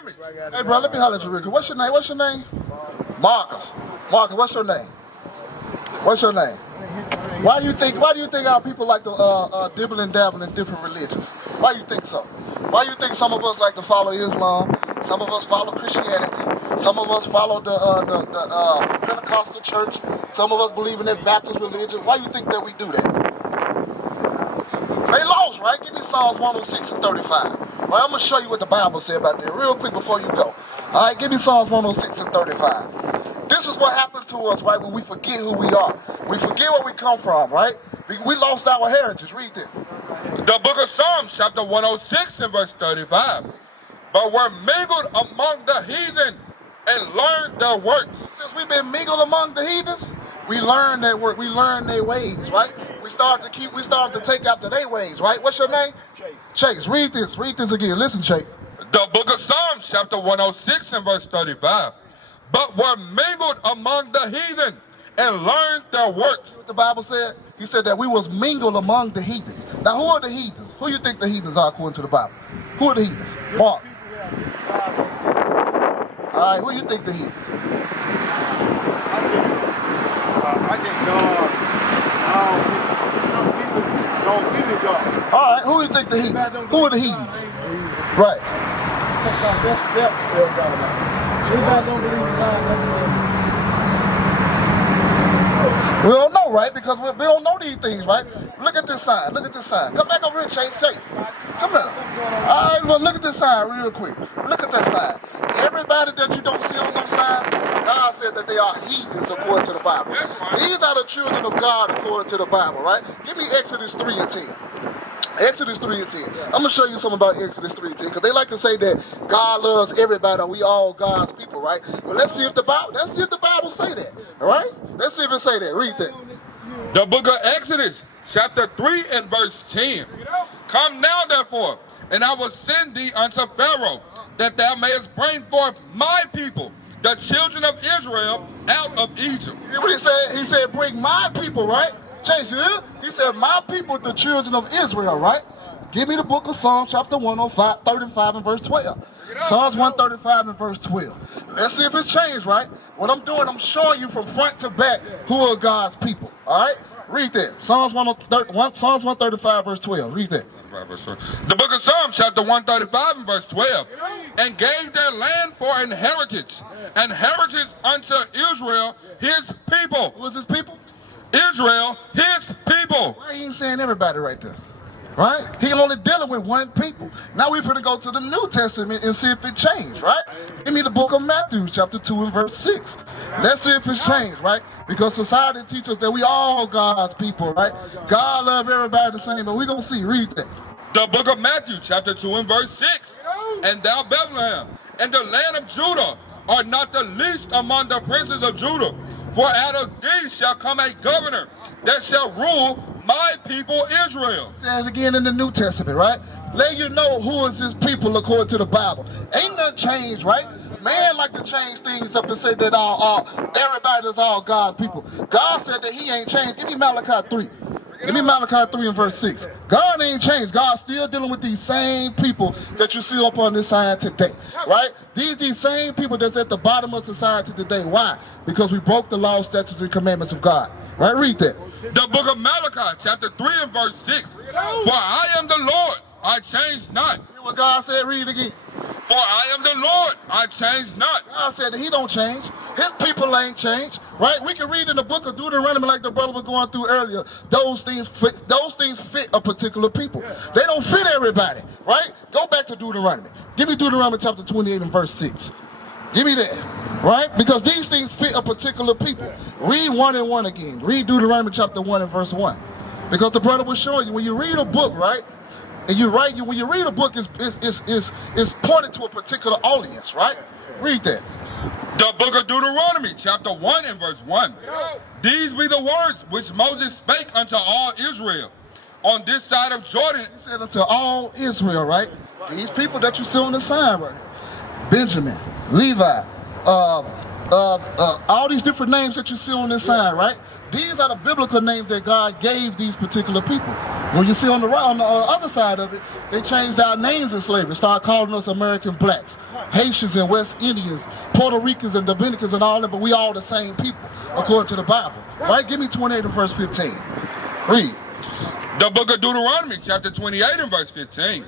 image. Hey, bro, let me holler at you real quick. What's your name? What's your name? Marcus. Marcus, what's your name? What's your name? Why do you think our people like to dibble and dabble in different religions? Why do you think so? Why do you think some of us like to follow Islam? Some of us follow Christianity. Some of us follow the Pentecostal church. Some of us believe in that Baptist religion. Why do you think that we do that? They lost, right? Give me Psalms 106 and 35. Right, I'm going to show you what the Bible says about that real quick before you go. All right, give me Psalms 106 and 35. This is what happened to us, right, when we forget who we are. We forget where we come from, right? We lost our heritage. Read it. The book of Psalms, chapter 106 and verse 35. But were mingled among the heathen and learned their works. Since we've been mingled among the heathens, we learn their work. We learn their ways, right? We started to take after their ways, right? What's your name? Chase. Chase, read this. Read this again. Listen, Chase. The book of Psalms, chapter 106 and verse 35. But were mingled among the heathen and learned their works. What the Bible said? He said that we was mingled among the heathens. Now, who are the heathens? Who you think the heathens are according to the Bible? Who are the heathens? Mark. All right, who you think the heathens? I think God. Some people don't believe God. All right, who you think the heathens? Who are the heathens? Right. Everybody don't believe in God. We don't know, right? Because we don't know these things, right? Look at this sign. Look at this sign. Come back over here, Chase. Chase. Come here. All right, well, look at this sign real quick. Look at that sign. Everybody that you don't see on them signs, God said that they are heathens according to the Bible. These are the children of God according to the Bible, right? Give me Exodus 3 and 10. Exodus 3 and 10. I'm going to show you something about Exodus 3 and 10 because they like to say that God loves everybody. We all God's people, right? But let's see if the Bible say that, all right? Let's see if it say that. Read that. The book of Exodus, chapter 3 and verse 10. Come now, therefore, and I will send thee unto Pharaoh, that thou mayest bring forth my people, the children of Israel, out of Egypt. You hear what he said? He said, bring my people, right? Chase, you hear? He said, my people, the children of Israel, right? Give me the book of Psalms, chapter 105, 35 and verse 12. Psalms 135 and verse 12. Let's see if it's changed, right? What I'm doing, I'm showing you from front to back who are God's people, all right? Read that. Psalms 135 verse 12. Read that. The book of Psalms, chapter 135 and verse 12. And gave their land for an heritage unto Israel, his people. Who is his people? Israel, his people. Why he ain't saying everybody right there? Right? He only dealing with one people. Now we're going to go to the New Testament and see if it changed, right? Give me the book of Matthew, chapter 2 and verse 6. Let's see if it's changed, right? Because society teaches us that we all God's people, right? God loves everybody the same, but we're going to see. Read that. The book of Matthew, chapter 2 and verse 6. And thou, Bethlehem, and the land of Judah, are not the least among the princes of Judah. For out of thee shall come a governor that shall rule my people Israel. Say it again in the New Testament, right? Let you know who is his people according to the Bible. Ain't nothing changed, right? Man like to change things up and say that everybody is all God's people. God said that he ain't changed. Give me Malachi 3. Give me Malachi 3 and verse 6. God ain't changed. God's still dealing with these same people that you see up on this sign today, right? These same people that's at the bottom of society today. Why? Because we broke the law, statutes, and commandments of God. Right? Read that. The book of Malachi, chapter 3 and verse 6. For I am the Lord, I change not. Hear what God said? Read it again. For I am the Lord, I change not. God said that he don't change. His people ain't changed, right? We can read in the book of Deuteronomy like the brother was going through earlier. Those things fit a particular people. They don't fit everybody, right? Go back to Deuteronomy. Give me Deuteronomy chapter 28 and verse 6. Give me that, right? Because these things fit a particular people. Read 1 and 1 again. Read Deuteronomy chapter 1 and verse 1. Because the brother was showing you, when you read a book, right? And when you read a book, it's pointed to a particular audience, right? Read that. The book of Deuteronomy, chapter 1 and verse 1. These be the words which Moses spake unto all Israel on this side of Jordan. He said unto all Israel, right? These people that you see on the sign, right? Benjamin, Levi, all these different names that you see on this sign, right? These are the biblical names that God gave these particular people. When you see on the right, on the other side of it, they changed our names in slavery. Started calling us American blacks, Haitians and West Indians, Puerto Ricans and Dominicans and all that, but we all the same people, according to the Bible. Right? Give me 28 and verse 15. Read. The book of Deuteronomy, chapter 28 and verse 15.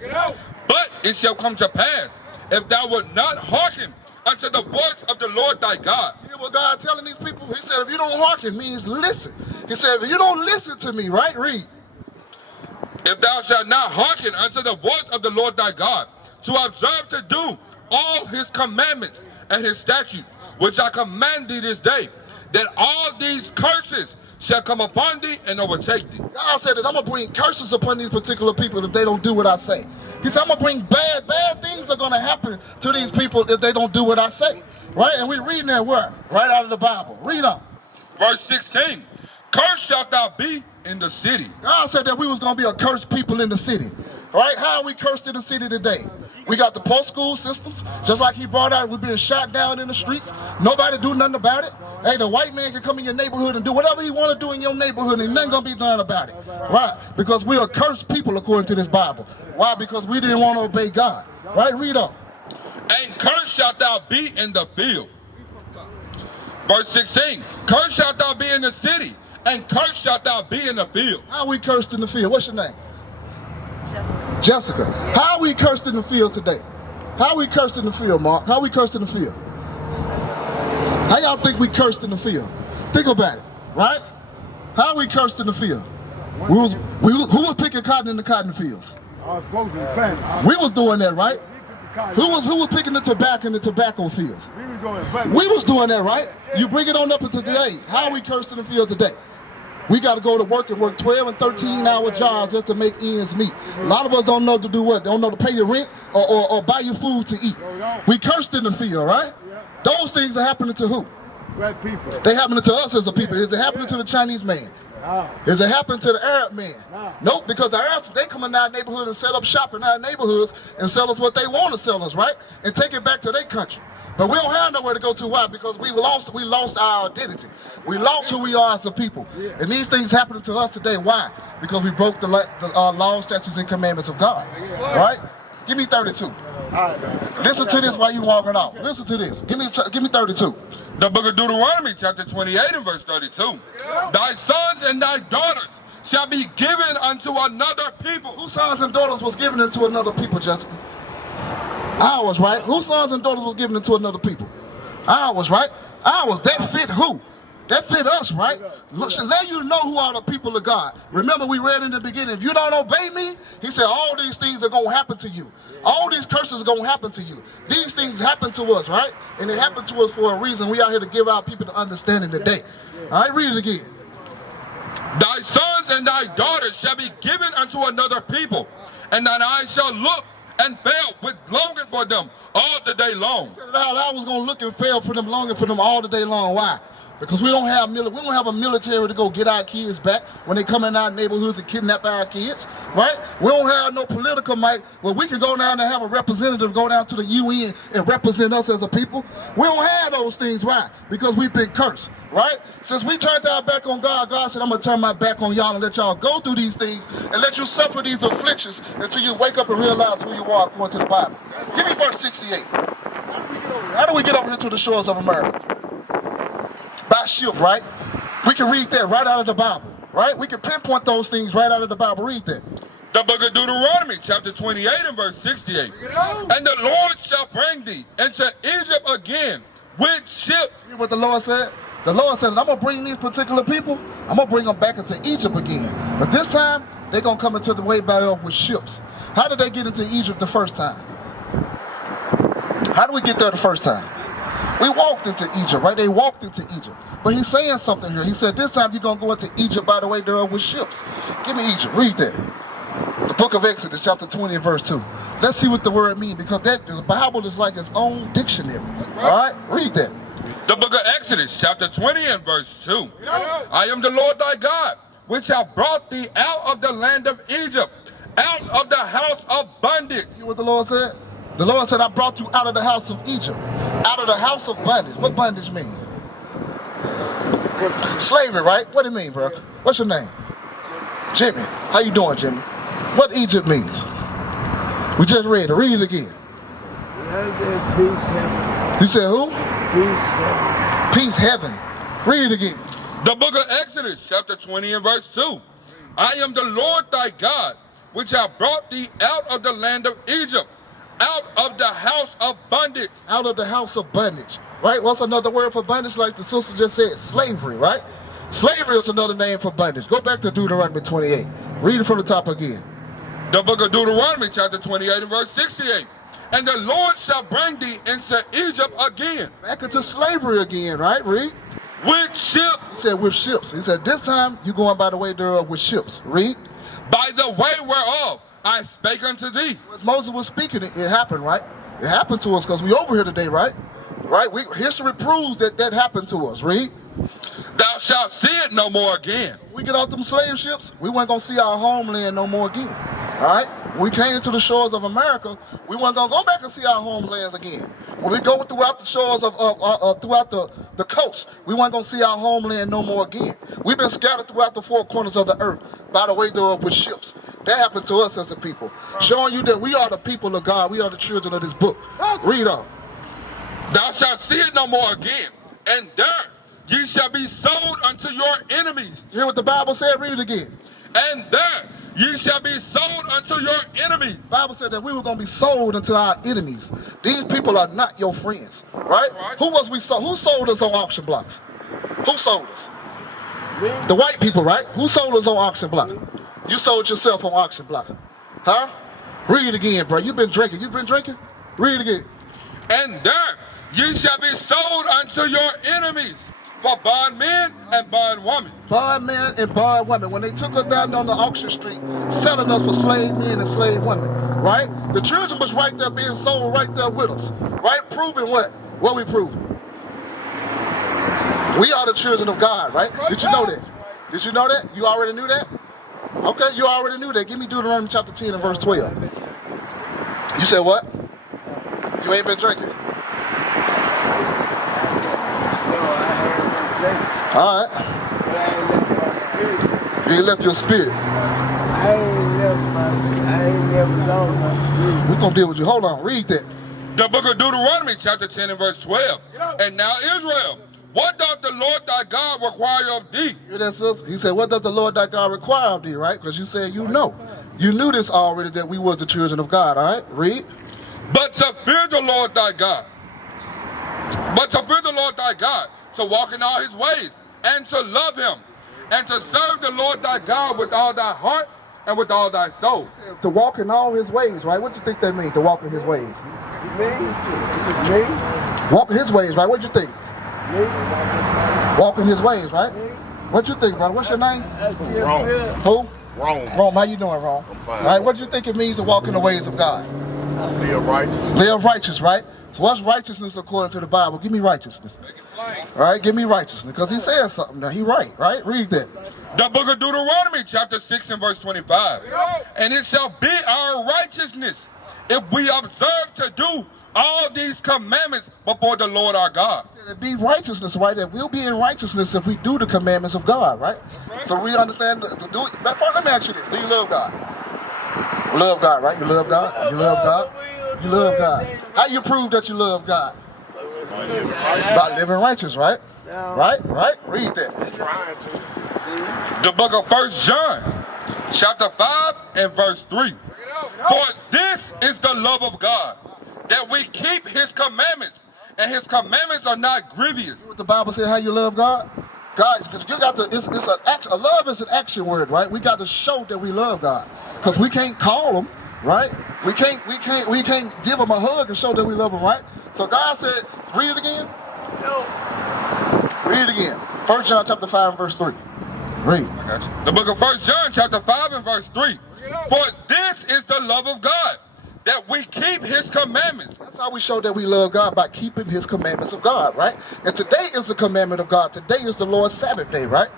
But it shall come to pass, if thou wilt not hearken unto the voice of the Lord thy God. You hear what God telling these people? He said, if you don't hearken, means listen. He said, if you don't listen to me, right? Read. If thou shalt not hearken unto the voice of the Lord thy God, to observe to do all his commandments and his statutes, which I command thee this day, that all these curses shall come upon thee and overtake thee. God said that I'm going to bring curses upon these particular people if they don't do what I say. He said, I'm going to bring bad things are going to happen to these people if they don't do what I say. Right? And we reading that word right out of the Bible. Read on. Verse 16. Cursed shalt thou be in the city. God said that we was going to be a cursed people in the city. Right? How are we cursed in the city today? We got the post-school systems. Just like he brought out, we're being shot down in the streets. Nobody do nothing about it. Hey, the white man can come in your neighborhood and do whatever he want to do in your neighborhood and nothing going to be done about it. Right? Because we are cursed people according to this Bible. Why? Because we didn't want to obey God. Right? Read on. And cursed shalt thou be in the field. Verse 16. Cursed shalt thou be in the city, and cursed shalt thou be in the field. How are we cursed in the field? What's your name? Jessica. Jessica. How are we cursed in the field today? How are we cursed in the field, Mark? How are we cursed in the field? How y'all think we cursed in the field? Think about it, right? How are we cursed in the field? Who was picking cotton in the cotton fields? We was doing that, right? Who was picking the tobacco in the tobacco fields? We was doing that, right? You bring it on up into today. How are we cursed in the field today? We got to go to work and work 12 and 13-hour jobs just to make ends meet. A lot of us don't know to do what? Don't know to pay your rent or buy your food to eat. We cursed in the field, right? Those things are happening to who? Black people. They happening to us as a people. Is it happening to the Chinese man? No. Is it happening to the Arab man? No. Nope, because the Arabs, they come in our neighborhood and set up shop in our neighborhoods and sell us what they want to sell us, right? And take it back to their country. But we don't have nowhere to go to. Why? Because we lost our identity. We lost who we are as a people. And these things happening to us today. Why? Because we broke the law, statutes, and commandments of God. Right? Give me 32. Listen to this while you walking off. Listen to this. Give me 32. The book of Deuteronomy, chapter 28 and verse 32. Thy sons and thy daughters shall be given unto another people. Whose sons and daughters was given into another people, Jessica? Ours, right? Whose sons and daughters was given into another people? Ours, right? Ours. That fit who? That fit us, right? Look, should let you know who are the people of God. Remember, we read in the beginning, if you don't obey me, he said, all these things are going to happen to you. All these curses are going to happen to you. These things happen to us, right? And they happen to us for a reason. We are here to give our people the understanding today. All right, read it again. Thy sons and thy daughters shall be given unto another people, and thine eyes shall look and fail with longing for them all the day long. He said that I was going to look and fail for them, longing for them all the day long. Why? Because we don't have a military to go get our kids back when they come in our neighborhoods and kidnap our kids, right? We don't have no political might where we can go down and have a representative go down to the UN and represent us as a people. We don't have those things. Why? Because we've been cursed, right? Since we turned our back on God, God said, I'm going to turn my back on y'all and let y'all go through these things and let you suffer these afflictions until you wake up and realize who you are according to the Bible. Give me verse 68. How do we get over here to the shores of America? By ship, right? We can read that right out of the Bible, right? We can pinpoint those things right out of the Bible. Read that. The book of Deuteronomy, chapter 28 and verse 68. And the Lord shall bring thee into Egypt again with ships. See what the Lord said? The Lord said, I'm going to bring these particular people, I'm going to bring them back into Egypt again. But this time, they're going to come into the way back up with ships. How did they get into Egypt the first time? How did we get there the first time? We walked into Egypt, right? They walked into Egypt. But he's saying something here. He said, this time you're going to go into Egypt by the way there with ships. Give me Egypt. Read that. The book of Exodus, chapter 20 and verse 2. Let's see what the word means, because the Bible is like its own dictionary. All right? Read that. The book of Exodus, chapter 20 and verse 2. I am the Lord thy God, which have brought thee out of the land of Egypt, out of the house of bondage. See what the Lord said? The Lord said, I brought you out of the house of Egypt, out of the house of bondage. What bondage mean? Slavery, right? What do you mean, bro? What's your name? Jimmy. How you doing, Jimmy? What Egypt means? We just read it. Read it again. Peace, heaven. You said who? Peace, heaven. Peace, heaven. Read it again. The book of Exodus, chapter 20 and verse 2. I am the Lord thy God, which have brought thee out of the land of Egypt, out of the house of bondage. Out of the house of bondage, right? What's another word for bondage? Like the sister just said, slavery, right? Slavery is another name for bondage. Go back to Deuteronomy 28. Read it from the top again. The book of Deuteronomy, chapter 28 and verse 68. And the Lord shall bring thee into Egypt again. Back into slavery again, right? Read. With ships. He said with ships. He said this time you going by the way thereof with ships. Read. By the way whereof I spake unto thee. As Moses was speaking, it happened, right? It happened to us because we over here today, right? Right? History proves that happened to us. Read. Thou shalt see it no more again. When we get off them slave ships, we weren't going to see our homeland no more again. All right? When we came into the shores of America, we weren't going to go back and see our homelands again. When we go throughout the shores throughout the coast, we weren't going to see our homeland no more again. We've been scattered throughout the four corners of the earth by the way thereof with ships. That happened to us as a people. Showing you that we are the people of God. We are the children of this book. Read on. Thou shalt see it no more again, and there ye shall be sold unto your enemies. You hear what the Bible said? Read it again. And there ye shall be sold unto your enemies. The Bible said that we were going to be sold unto our enemies. These people are not your friends, right? Who was we sold? Who sold us on auction blocks? Who sold us? The white people, right? Who sold us on auction block? You sold yourself on auction block. Huh? Read it again, bro. You've been drinking. You've been drinking? Read it again. And there ye shall be sold unto your enemies for bondmen and bondwomen. Bondmen and bondwomen. When they took us down on the auction street, selling us for slave men and slave women, right? The children was right there being sold right there with us, right? Proving what? What we proving? We are the children of God, right? Did you know that? Did you know that? You already knew that? Okay, you already knew that. Give me Deuteronomy chapter 10 and verse 12. You said what? You ain't been drinking. All right. You ain't left your spirit. I ain't never lost my spirit. We're going to deal with you. Hold on. Read that. The book of Deuteronomy, chapter 10 and verse 12. And now Israel, what doth the Lord thy God require of thee? Hear that, sis? He said, what does the Lord thy God require of thee, right? Because you said you know. You knew this already, that we was the children of God, all right? Read. But to fear the Lord thy God. But to fear the Lord thy God, to walk in all his ways, and to love him, and to serve the Lord thy God with all thy heart and with all thy soul. To walk in all his ways, right? What do you think that means, to walk in his ways? Me? Walk in his ways, right? What do you think? Walk in his ways, right? What you think, brother? What's your name? Wrong. Who? Wrong. Rome. How you doing, Rome? I'm fine. Right? What do you think it means to walk in the ways of God? Live righteous. Live righteous, right? So what's righteousness according to the Bible? Give me righteousness. All right, give me righteousness, because he says something now. He right? Read that. The book of Deuteronomy, chapter 6 and verse 25. And it shall be our righteousness if we observe to do all these commandments before the Lord our God. It be righteousness, right? That we'll be in righteousness if we do the commandments of God, right? So we understand to do it. But first, let me ask you this: do you love God? You love God, right? You love God. You love God. You love God. How you prove that you love God? By living righteous, right? Right? Read that. The book of 1 John, chapter 5 and verse 3. For this is the love of God, that we keep his commandments, and his commandments are not grievous. What the Bible said, how you love God? God, you got to, it's an action. Love is an action word, right? We got to show that we love God, because we can't call him, right? We can't give him a hug and show that we love him, right? So God said, read it again. Read it again. 1 John chapter 5 and verse 3. Read. I got you. The book of 1 John chapter 5 and verse 3. For this is the love of God, that we keep his commandments. That's how we show that we love God, by keeping his commandments of God, right? And today is the commandment of God. Today is the Lord's Sabbath day, right?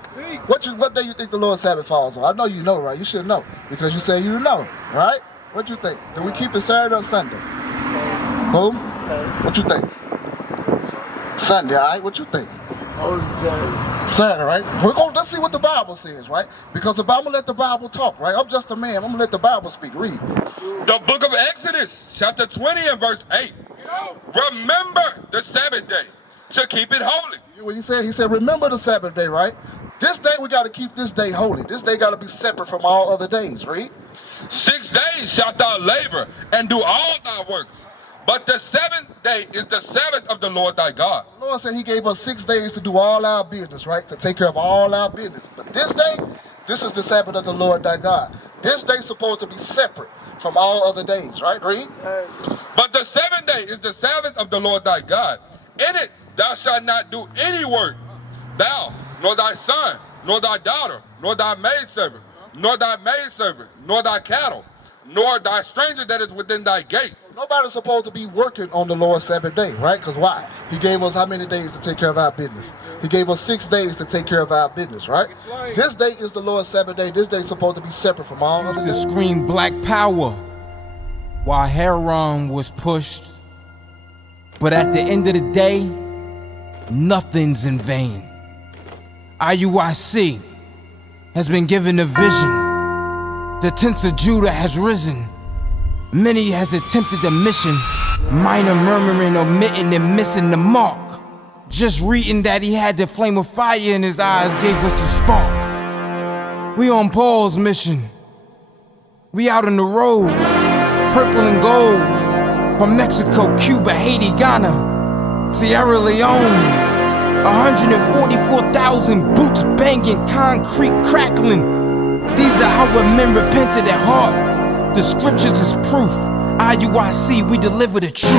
What day you think the Lord's Sabbath falls on? I know you know, right? You should know, because you say you know, right? What you think? Do we keep it Saturday or Sunday? Who? What you think? Sunday, all right? What you think? Holy Saturday. Saturday, right? Let's see what the Bible says, right? Because if I'm gonna let the Bible talk, right? I'm just a man. I'm gonna let the Bible speak. Read. The book of Exodus, chapter 20 and verse 8. Remember the Sabbath day to keep it holy. What he said, remember the Sabbath day, right? This day we got to keep this day holy. This day got to be separate from all other days. Read. 6 days shalt thou labor and do all thy works. But the 7th day is the Sabbath of the Lord thy God. The Lord said he gave us 6 days to do all our business, right? To take care of all our business. But this day, this is the Sabbath of the Lord thy God. This day is supposed to be separate from all other days, right? Read. But the 7th day is the Sabbath of the Lord thy God. In it thou shalt not do any work, thou, nor thy son, nor thy daughter, nor thy maidservant, nor thy maidservant, nor thy cattle, nor thy stranger that is within thy gates. Nobody's supposed to be working on the Lord's Sabbath day, right? Because why? He gave us how many days to take care of our business? He gave us 6 days to take care of our business, right? This day is the Lord's Sabbath day. This day is supposed to be separate from all other To days. scream black power while Heron was pushed. But at the end of the day, nothing's in vain. IUIC has been given a vision. The tents of Judah has risen. Many has attempted the mission. Minor murmuring, omitting, and missing the mark. Just reading that he had the flame of fire in his eyes gave us the spark. We on Paul's mission. We out on the road, purple and gold. From Mexico, Cuba, Haiti, Ghana, Sierra Leone. 144,000 boots banging, concrete crackling. These are our men repented at heart. The scriptures is proof. IUIC, we deliver the truth.